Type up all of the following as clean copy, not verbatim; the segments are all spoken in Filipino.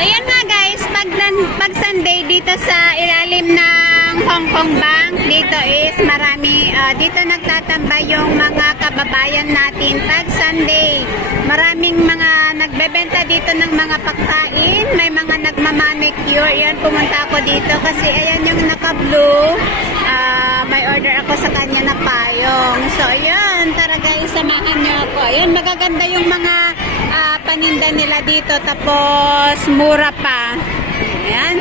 ayan nga guys, pag Sunday dito sa ilalim ng Hong Kong Bank, dito is marami, dito nagtatambay yung mga kababayan natin pag Sunday. Maraming mga nagbebenta dito ng mga pagkain, may mga nagmamanicure. Yan, pumunta ako dito kasi ayan yung naka-blue. May order ako sa kanya na payong. So, ayan, tara guys, samahan niyo ako. Ayan, magaganda yung mga paninda nila dito, tapos mura pa. Ayan.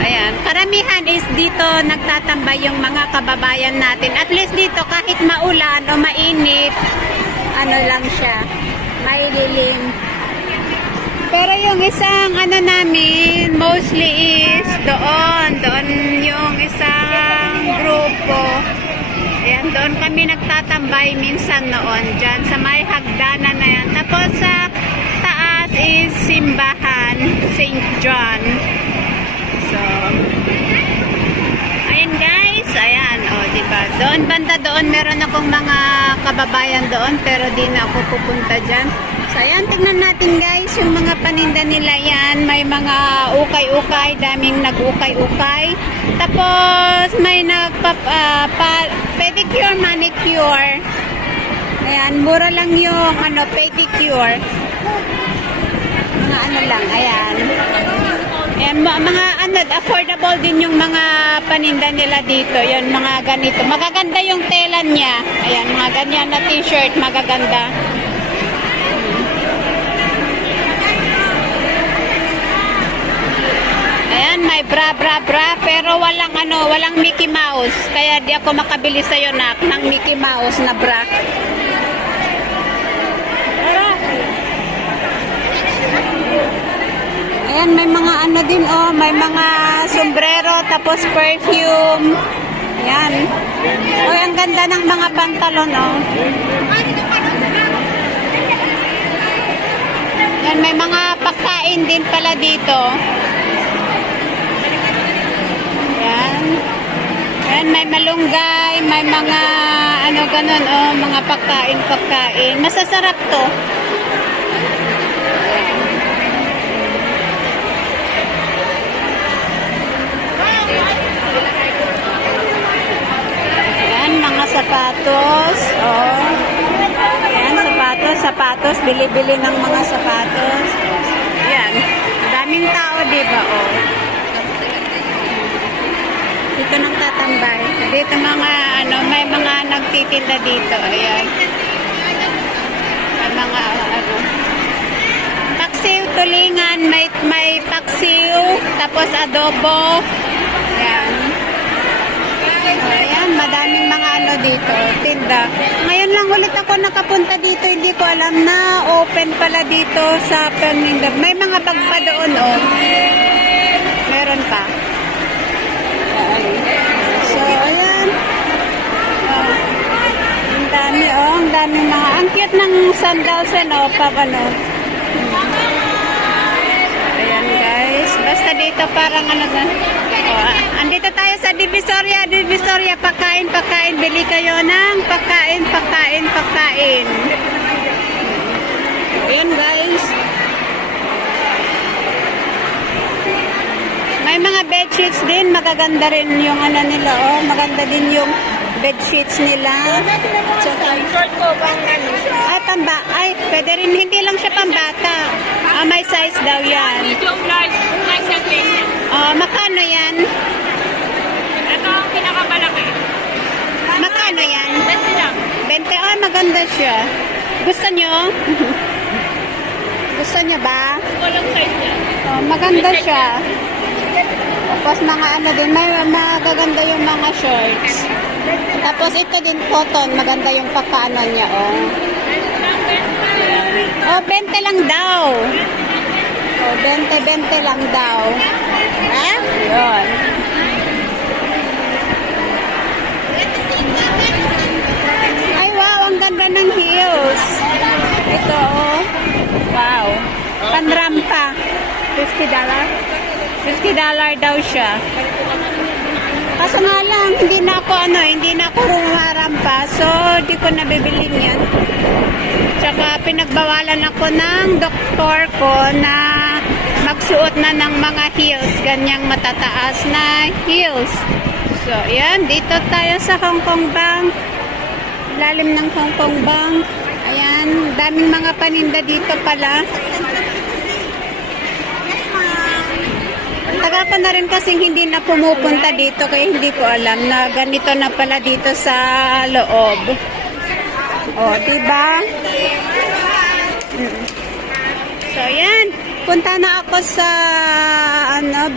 Ayan. Karamihan is dito nagtatambay yung mga kababayan natin. At least dito, kahit maulan o mainit, ano lang siya, may lilim. Pero yung isang ano namin, mostly is doon yung isang grupo. Ayan, doon kami nagtatambay minsan noon, dyan sa may hagdanan na yan. Tapos sa taas is simbahan, St. John. So, ayan guys, ayan, diba? Doon, banda doon, meron akong mga kababayan doon, pero di na ako pupunta dyan. So, ayan, tignan natin guys, yung mga paninda nila yan. May mga ukay-ukay, daming nag-ukay-ukay. Tapos, may pedicure, manicure. Ayan, mura lang yung pedicure. Mga ano lang, ayan. Ayan, mga affordable din yung mga paninda nila dito. Yan, mga ganito. Magaganda yung tela niya. Ayan, mga ganyan na t-shirt, magaganda. Ayan, may bra, pero walang Mickey Mouse. Kaya di ako makabili sa'yo ng Mickey Mouse na bra. Ayan, may mga din, may mga sombrero, tapos perfume. Ayan. Ang ganda ng mga pantalon, Ayan, may mga pagkain din pala dito. Ayan, may malunggay, may mga ganun, mga pagkain. Masasarap to. Ayan, mga sapatos, Ayan, sapatos, bili-bili ng mga sapatos. Ayan, daming tao, diba, Dito nang tatambay. Dito mga may mga nagtitinda dito. Ayan. May mga paksiw, tulingan, may paksiw, tapos adobo. Ayan. Ayan, madaming mga dito, tinda. Ngayon lang ulit ako nakapunta dito, hindi ko alam na open pala dito sa paninda. May mga bag pa doon, Meron pa. So, ayan. Ang dami, ang dami mga, ang cute ng sandals, pag Ayan, guys. Basta dito parang andito tayo sa Divisoria, pagkain, bili kayo ng pagkain. Ayan, guys. May mga bedsheets din, magaganda rin yung nila, maganda din yung bedsheets nila. Short ko, Pwede rin, hindi lang siya pambata. May size daw yan. medium large, nice and basic. Makano yan? Ito ang pinakamalaki. Makano yan? 20 lang. 20, maganda siya. Gusto nyo? Gusto nyo ba? Walang size yan. Maganda siya. Tapos mga din, may magaganda yung mga shorts. Tapos ito din cotton, maganda yung pagkaano niya, 20 lang daw. 20 lang daw. Yun. Ay, wow, ang ganda ng heels. Ito, wow. Panrampa. $50. $50 daw siya. Kaso nga lang, hindi na ako rumarampa. So, di ko nabibilin yan. Tsaka pinagbawalan ako ng doktor ko na magsuot na ng mga heels, ganyang matataas na heels. So, yan, dito tayo sa Hong Kong Bank. Lalim ng Hong Kong Bank. Ayan, daming mga paninda dito pala. Tagal ko na rin kasing hindi na pumupunta dito kaya hindi ko alam na ganito na pala dito sa loob. O, diba? So, yan. Punta na ako sa,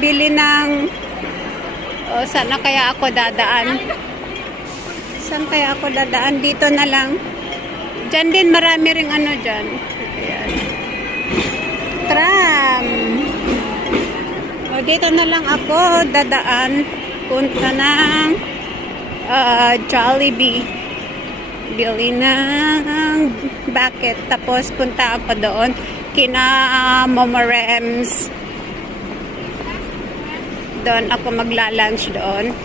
bili ng, saan na kaya ako dadaan? Saan kaya ako dadaan? Dito na lang. Diyan din, marami ring dyan. Ayan. Tram. O, dito na lang ako dadaan. Punta ng Jollibee. Bili ng bucket. Tapos punta ako doon kina Momorems. Doon ako magla-lunch doon.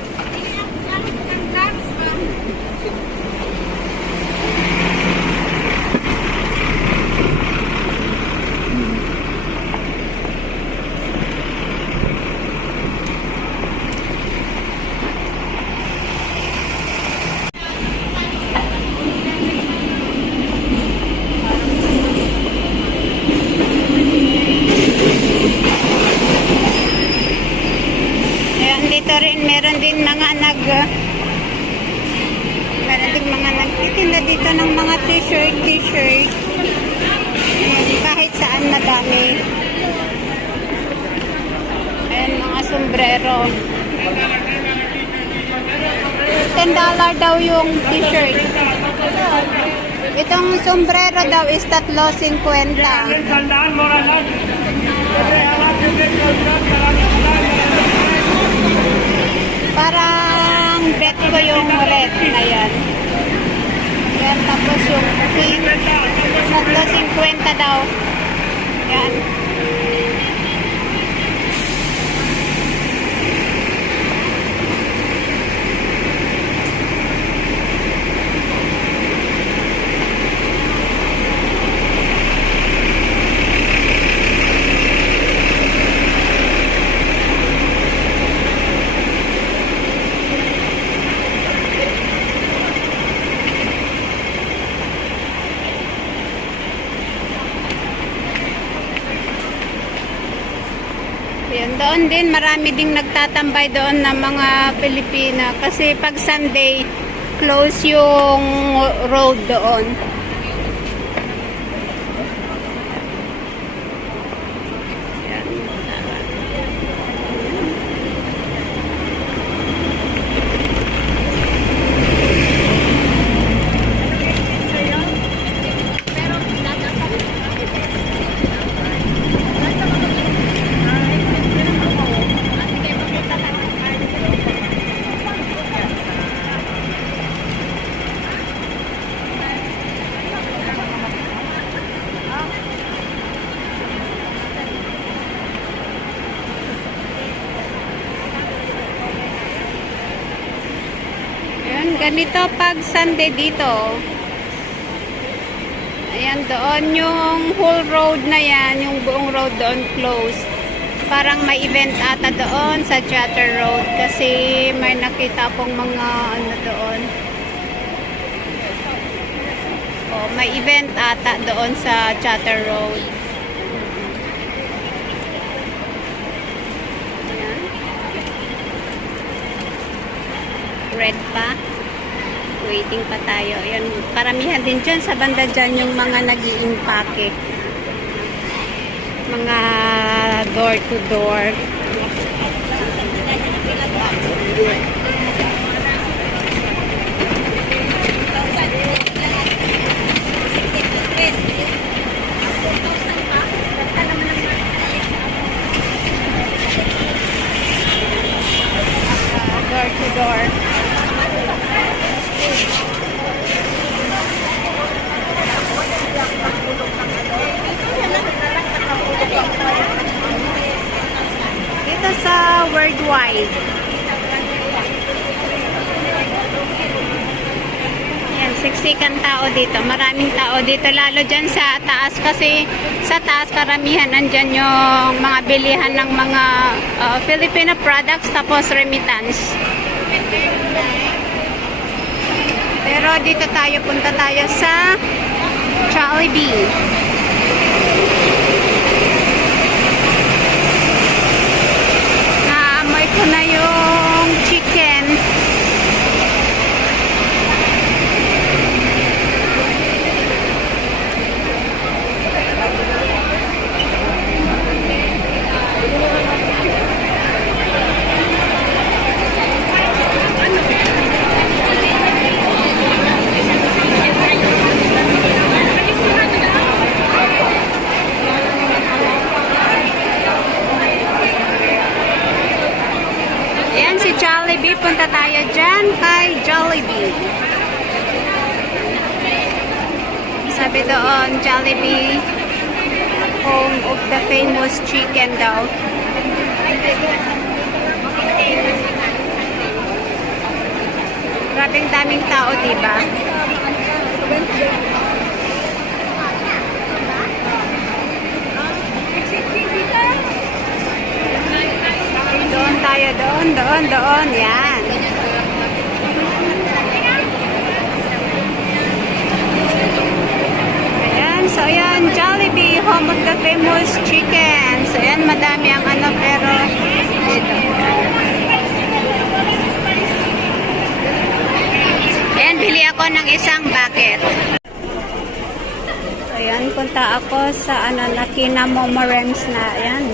Dito rin, meron din mga nagtitinda dito ng mga t-shirt. Kahit saan madami. Ayan, mga sombrero. $10 daw yung t-shirt. Itong sombrero daw is $3.50. Parang bet ko yung red na yan. Yan, tapos yung pink, $3.50 daw. Yan. Yan, doon din, marami ding nagtatambay doon ng mga Pilipina kasi pag Sunday, close yung road doon. Yan. Ganito pag Sunday dito. Ayan, doon yung whole road na yan, yung buong road doon close. Parang may event ata doon sa Chatter Road kasi may nakita pong mga doon. Oh, may event ata doon sa Chatter Road. Ayan. Red pa. Waiting pa tayo. Ayan, paramihan din dyan sa banda dyan yung mga nag-i-impake. Mga door to door. Door to door. Dito sa Worldwide. Yan, siksikan tao dito. Maraming tao dito, lalo dyan sa taas kasi sa taas karamihan nandyan yung mga bilihan ng mga Filipino products tapos remittance. Pero dito tayo, punta tayo sa Jollibee. Naamoy ko na yung chicken. Ayan si Jollibee. Punta tayo dyan kay Jollibee. Sabi doon, Jollibee, home of the famous chicken daw. Grabing daming tao, diba? Doon tayo, doon. Yan. Ayan, so ayan, Jollibee, home of the famous chicken. So ayan, madami ang ano, pero dito. Ayan, bili ako ng isang bucket. So ayan, punta ako sa ano, Nakina Momorems na, ayan.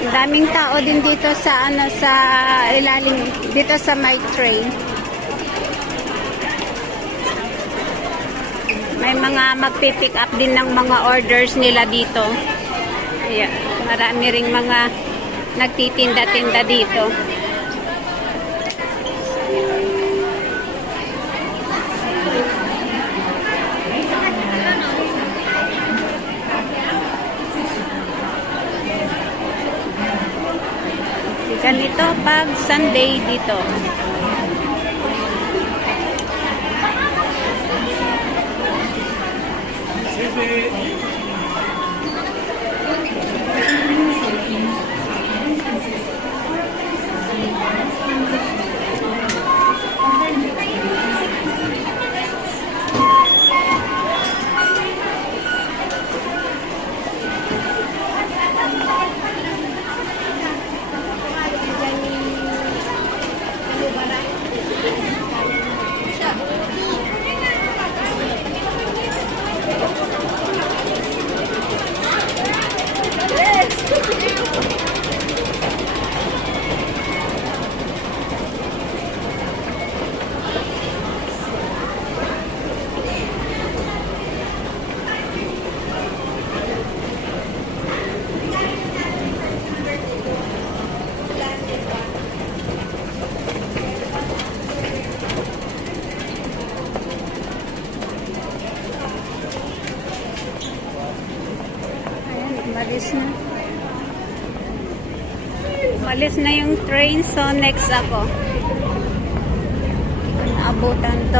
Ang daming tao din dito sa ano, sa ilalim dito sa my tray. May mga magpi-pick up din ng mga orders nila dito. Ayan, marami ring mga nagtitinda-tinda dito. Ganito pag Sunday dito. Malis na yung train, so next ako. Naabutan to.